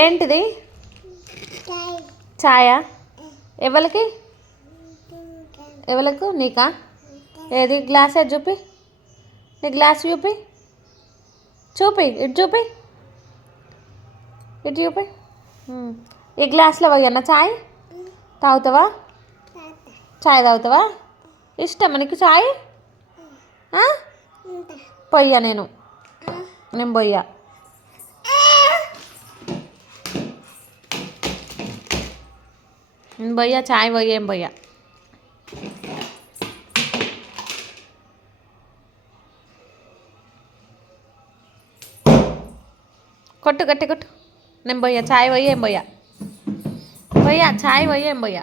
ఏంటిది? ఛాయా? ఎవరికి? ఎవరికి? నీకా? ఏది గ్లాస్? ఏది చూపి, నీ గ్లాస్ చూపి, చూపి ఇటు చూపి, ఇటు చూపి. ఈ గ్లాస్లో పోయన్న చాయ్ తాగుతావా? చాయ్ తాగుతావా? ఇష్టమా నీకు చాయ్? పొయ్యా నేను పొయ్యా. నేను పొయ్యా చాయ్ పొయ్యా, ఏం పొయ్యా. కొట్టు గట్టి కొట్టు. నేను పొయ్యా చాయ్ పొయ్యా, ఏం పొయ్యా. పొయ్యా చాయ్ పొయ్యా, ఏం పొయ్యా.